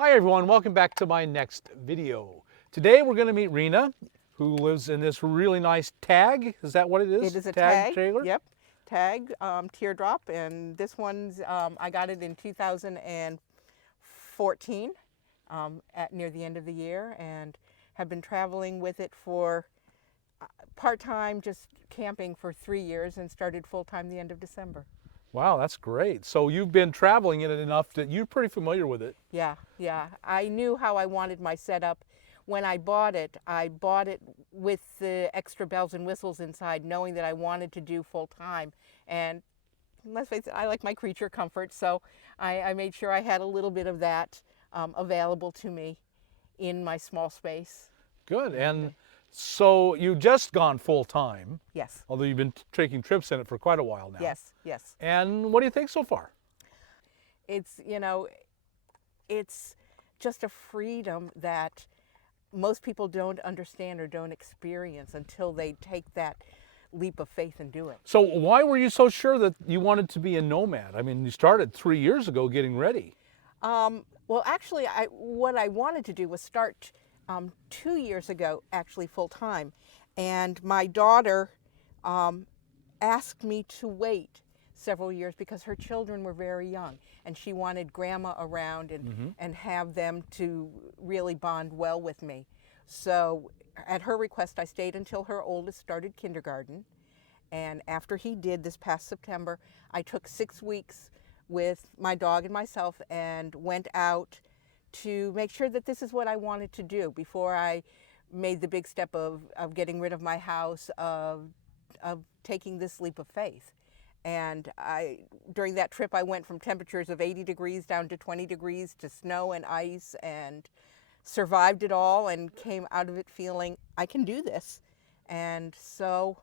Hi everyone, welcome back to my next video. Today we're going to meet Reena, who lives in this really nice tag. Is that what it is? It is a Tag tag. trailer? Yep, tag Teardrop, and this one's I got it in 2014, at near the end of the year, and have been traveling with it for part-time, just camping for 3 years, and started full-time the end of December. Wow, that's great. So you've been traveling in it enough that you're pretty familiar with it. Yeah, yeah. I knew how I wanted my setup. When I bought it with the extra bells and whistles inside, knowing that I wanted to do full-time. And let's face it, I like my creature comfort, so I made sure I had a little bit of that available to me in my small space. Good. And so you've just gone full time, Yes, although you've been taking trips in it for quite a while now. yes, yes. And what do you think so far? It's, it's just a freedom that most people don't understand or don't experience until they take that leap of faith and do it. So why were you so sure that you wanted to be a nomad? I mean, you started 3 years ago getting ready. Well, actually, what I wanted to do was start 2 years ago, actually full time, and my daughter asked me to wait several years because her children were very young, and she wanted grandma around and have them to really bond well with me. So, at her request, I stayed until her oldest started kindergarten, and after he did this past September, I took 6 weeks with my dog and myself and went out to make sure that this is what I wanted to do before I made the big step of getting rid of my house, of taking this leap of faith. And during that trip, I went from temperatures of 80 degrees down to 20 degrees to snow and ice, and survived it all and came out of it feeling I can do this. And so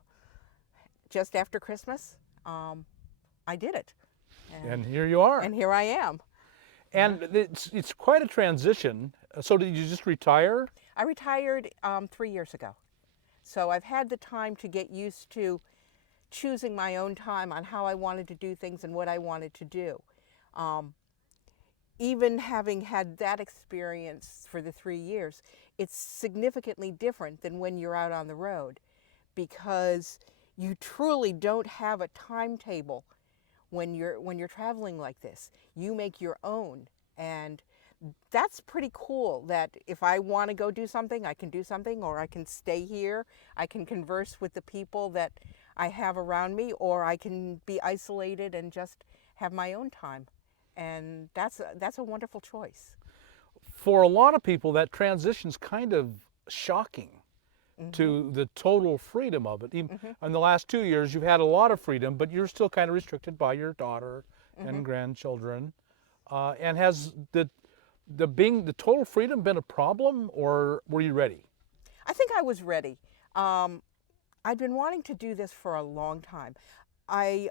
just after Christmas, I did it. And here you are. And here I am. And it's quite a transition. So did you just retire? I retired 3 years ago. So I've had the time to get used to choosing my own time on how I wanted to do things and what I wanted to do. Even having had that experience for the 3 years, it's significantly different than when you're out on the road, because you truly don't have a timetable when you're traveling like this. You make your own, and that's pretty cool, that if I want to go do something, I can do something, or I can stay here, I can converse with the people that I have around me, or I can be isolated and just have my own time. And that's a wonderful choice. For a lot of people, that transition's kind of shocking to the total freedom of it. Even in the last 2 years, you've had a lot of freedom, but you're still kind of restricted by your daughter and grandchildren. And has the total freedom been a problem, or were you ready? I think I was ready. I'd been wanting to do this for a long time. I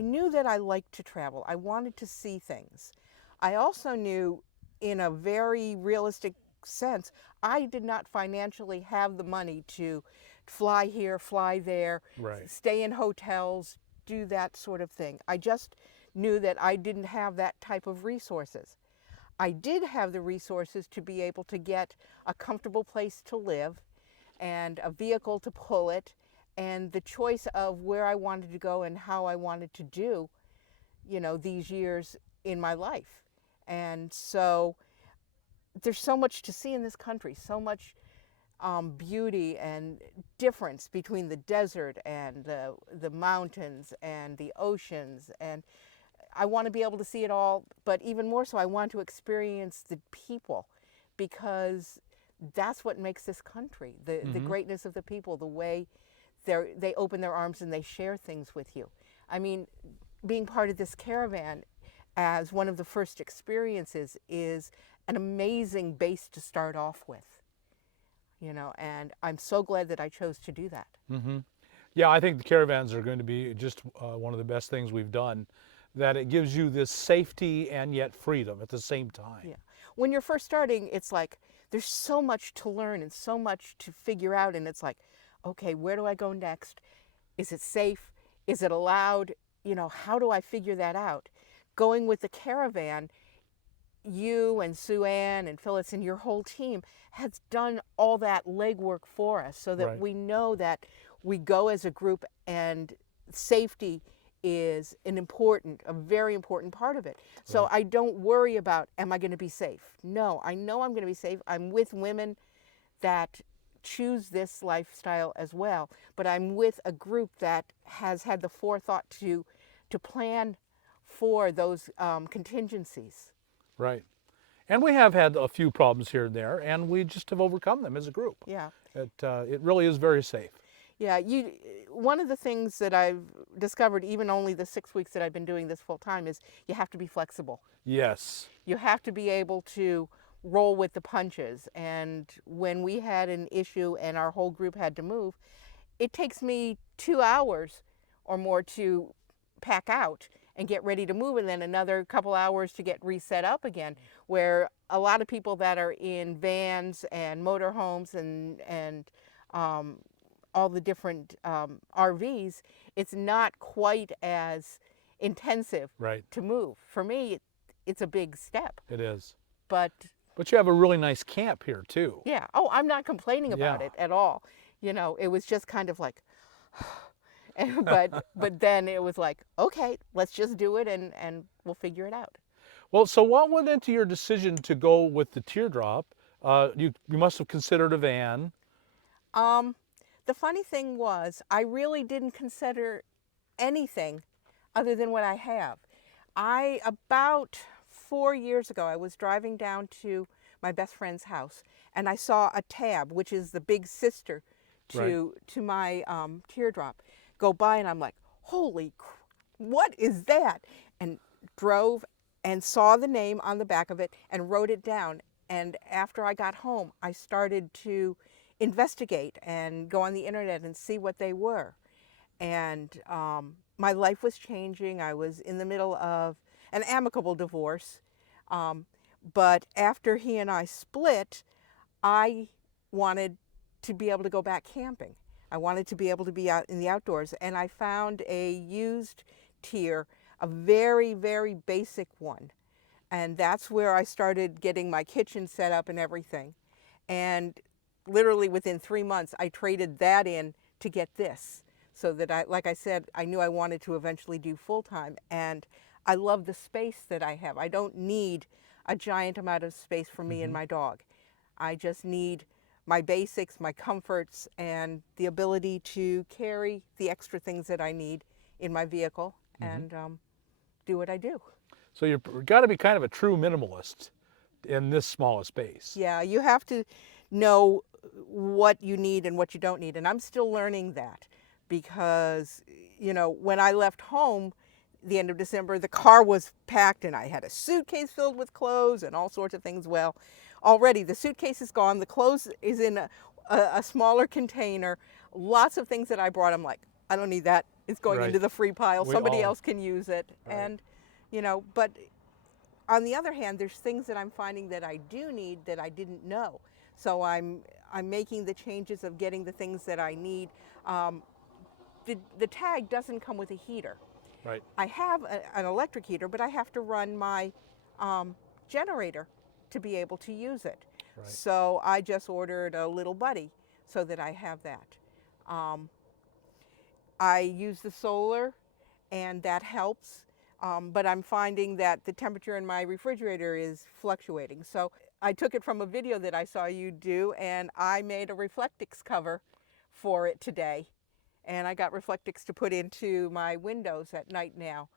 knew that I liked to travel. I wanted to see things. I also knew, in a very realistic sense, I did not financially have the money to fly here, fly there, Right. stay in hotels, do that sort of thing. I just knew that I didn't have that type of resources. I did have the resources to be able to get a comfortable place to live and a vehicle to pull it, and the choice of where I wanted to go and how I wanted to do, these years in my life. And so there's so much to see in this country, so much beauty and difference between the desert and the mountains and the oceans. And I want to be able to see it all, but even more so, I want to experience the people, because that's what makes this country, the greatness of the people, the way they open their arms and they share things with you. I mean, being part of this caravan as one of the first experiences is an amazing base to start off with, and I'm so glad that I chose to do that. Yeah, I think the caravans are going to be just one of the best things we've done, that it gives you this safety and yet freedom at the same time. Yeah. When you're first starting, it's like there's so much to learn and so much to figure out, and it's like, okay, where do I go next? Is it safe? Is it allowed? How do I figure that out? Going with the caravan, you and Sue Ann and Phyllis and your whole team has done all that legwork for us so that Right. we know that we go as a group and safety is a very important part of it. So Right. I don't worry about, am I going to be safe? No, I know I'm going to be safe. I'm with women that choose this lifestyle as well, but I'm with a group that has had the forethought to plan for those contingencies. Right. And we have had a few problems here and there, and we just have overcome them as a group. Yeah. It really is very safe. Yeah, one of the things that I've discovered, even only the 6 weeks that I've been doing this full time, is you have to be flexible. Yes. You have to be able to roll with the punches. And when we had an issue and our whole group had to move, it takes me 2 hours or more to pack out and get ready to move, and then another couple hours to get reset up again, where a lot of people that are in vans and motorhomes and all the different RVs, it's not quite as intensive Right. to move. For me, it's a big step. It is. But you have a really nice camp here too. yeah, oh, I'm not complaining about Yeah. it at all. You know, it was just kind of like, but then it was like, okay, let's just do it and we'll figure it out. Well, so what went into your decision to go with the Teardrop? You must have considered a van. The funny thing was, I really didn't consider anything other than what I have. About 4 years ago, I was driving down to my best friend's house, and I saw a Tab, which is the big sister to my Teardrop, go by, and I'm like, holy, what is that? And drove and saw the name on the back of it and wrote it down. And after I got home, I started to investigate and go on the internet and see what they were. And my life was changing. I was in the middle of an amicable divorce. But after he and I split, I wanted to be able to go back camping. I wanted to be able to be out in the outdoors. And I found a used tier, a very, very basic one. And that's where I started getting my kitchen set up and everything. And literally within 3 months, I traded that in to get this. So that like I said, I knew I wanted to eventually do full time. And I love the space that I have. I don't need a giant amount of space for me and my dog. I just need my basics, my comforts, and the ability to carry the extra things that I need in my vehicle and do what I do. So you've got to be kind of a true minimalist in this small a space. Yeah, you have to know what you need and what you don't need. And I'm still learning that because, you know, when I left home the end of December, the car was packed and I had a suitcase filled with clothes and all sorts of things. Well, already the suitcase is gone. The clothes is in a smaller container. Lots of things that I brought, I'm like, I don't need that. It's going into the free pile. Somebody else can use it. And, you know, but on the other hand, there's things that I'm finding that I do need that I didn't know. So I'm making the changes of getting the things that I need. The Tag doesn't come with a heater. Right. I have an electric heater, but I have to run my generator to be able to use it. Right. So I just ordered a little buddy so that I have that. I use the solar, and that helps. But I'm finding that the temperature in my refrigerator is fluctuating. So I took it from a video that I saw you do, and I made a Reflectix cover for it today. And I got Reflectix to put into my windows at night now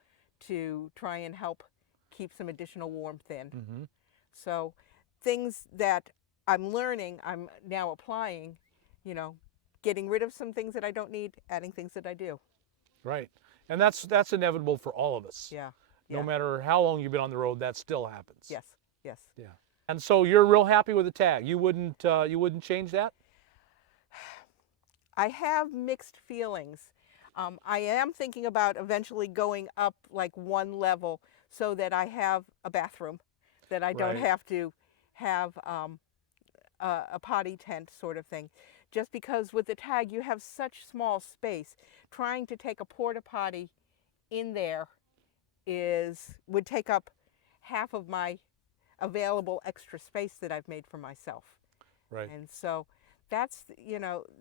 to try and help keep some additional warmth in. So things that I'm learning, I'm now applying, you know, getting rid of some things that I don't need, adding things that I do. Right. And that's inevitable for all of us. Yeah. No matter how long you've been on the road, that still happens. Yes. Yes. Yeah. And so you're real happy with the Tag. You wouldn't change that? I have mixed feelings. I am thinking about eventually going up like one level so that I have a bathroom, that I don't have to have a potty tent sort of thing. Just because with the Tag you have such small space, trying to take a porta potty in there would take up half of my available extra space that I've made for myself. Right. And so that's,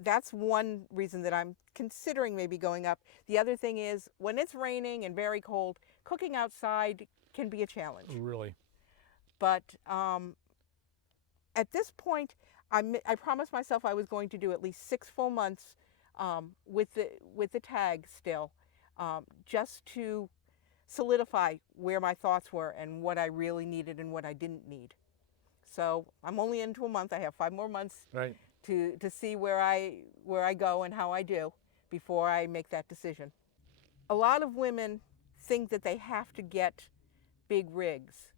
that's one reason that I'm considering maybe going up. The other thing is when it's raining and very cold, cooking outside can be a challenge. Really. But at this point, I promised myself I was going to do at least 6 full months with the tag still, just to solidify where my thoughts were and what I really needed and what I didn't need. So I'm only into a month. I have 5 more months Right. to see where I go and how I do before I make that decision. A lot of women think that they have to get big rigs.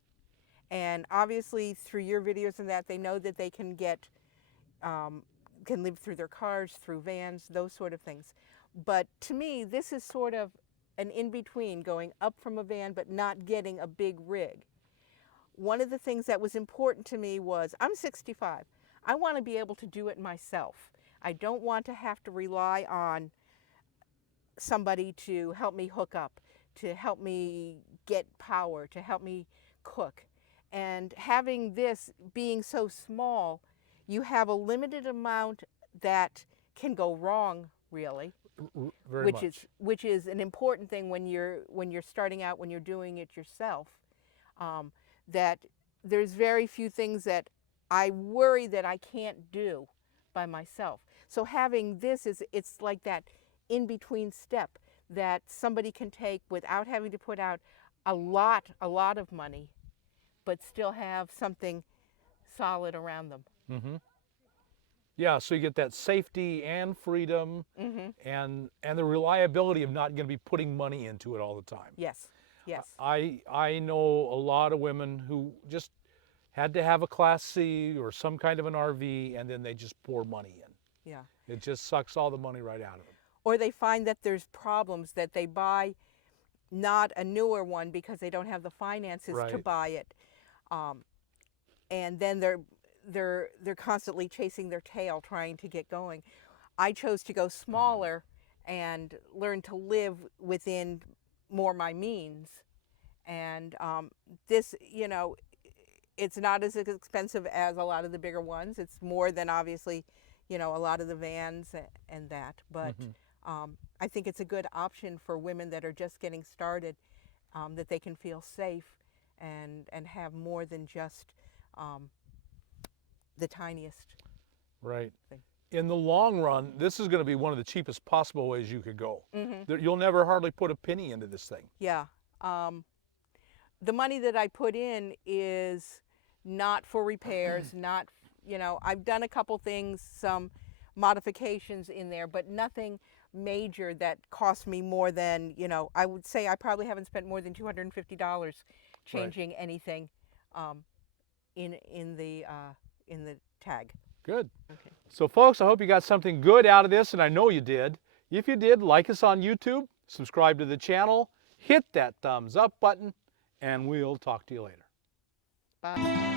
And obviously through your videos and that, they know that they can get, can live through their cars, through vans, those sort of things. But to me, this is sort of an in-between, going up from a van but not getting a big rig. One of the things that was important to me was, I'm 65. I want to be able to do it myself. I don't want to have to rely on somebody to help me hook up, to help me get power, to help me cook. And having this being so small, you have a limited amount that can go wrong, really. Very much. Which is an important thing when you're starting out, when you're doing it yourself. That there's very few things that I worry that I can't do by myself. So having this it's like that in-between step that somebody can take without having to put out a lot of money, but still have something solid around them. Mm-hmm. Yeah, so you get that safety and freedom, and the reliability of not going to be putting money into it all the time. Yes, yes. I know a lot of women who just had to have a Class C or some kind of an RV, and then they just pour money in. Yeah. It just sucks all the money right out of them. Or they find that there's problems, that they buy not a newer one because they don't have the finances to Right. buy it, and then they're constantly chasing their tail trying to get going. I chose to go smaller and learn to live within more my means, and this, it's not as expensive as a lot of the bigger ones. It's more than obviously, a lot of the vans and that, but I think it's a good option for women that are just getting started, that they can feel safe and have more than just the tiniest. Right. thing. In the long run, this is going to be one of the cheapest possible ways you could go. You'll never hardly put a penny into this thing. Yeah. The money that I put in is not for repairs, not, I've done a couple things, some modifications in there, but nothing major that cost me more than, I would say I probably haven't spent more than $250 changing anything in the tag. Good. Okay. So folks, I hope you got something good out of this, and I know you did. If you did, like us on YouTube, subscribe to the channel, hit that thumbs up button, and we'll talk to you later. Bye.